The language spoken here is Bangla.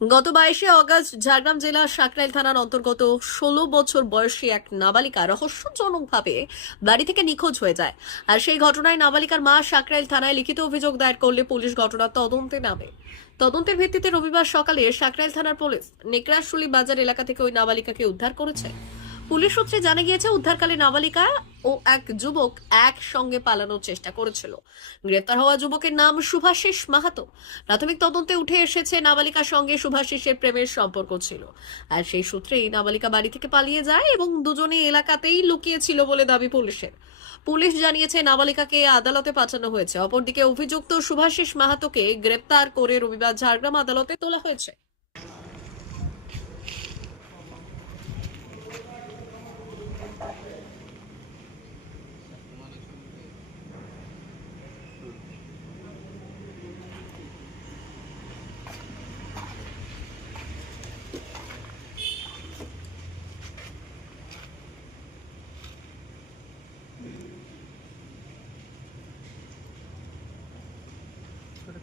গত বাইশে অগস্ট ঝাড়গ্রাম জেলার সাকরাইল থানার অন্তর্গত ষোলো বছর বয়সী এক নাবালিকা রহস্যজনকভাবে বাড়ি থেকে নিখোঁজ হয়ে যায়। আর সেই ঘটনায় নাবালিকার মা সাকরাইল থানায় লিখিত অভিযোগ দায়ের করলে পুলিশ ঘটনা তদন্তে নামে। তদন্তের ভিত্তিতে রবিবার সকালে সাকরাইল থানার পুলিশ নেকড়াশুলি বাজার এলাকা থেকে ওই নাবালিকাকে উদ্ধার করেছে। পুলিশ সূত্রে জানা গিয়েছে, উদ্ধারকালে নাবালিকা ও এক যুবক একসঙ্গে পালানোর চেষ্টা করেছিল। গ্রেপ্তার হওয়া যুবকের নাম শুভাশিস মাহাতো। প্রাথমিক তদন্তে উঠে এসেছে, নাবালিকার সঙ্গে শুভাশিসের প্রেমের সম্পর্ক ছিল। আর সেই সূত্রেই নাবালিকা বাড়ি থেকে পালিয়ে যায় এবং দুজনে এলাকাতেই লুকিয়েছিল বলে দাবি পুলিশের। পুলিশ জানিয়েছে, নাবালিকাকে আদালতে পাঠানো হয়েছে। অপরদিকে অভিযুক্ত শুভাশিস মাহাতোকে গ্রেপ্তার করে রবিবার ঝাড়গ্রাম আদালতে তোলা হয়েছে।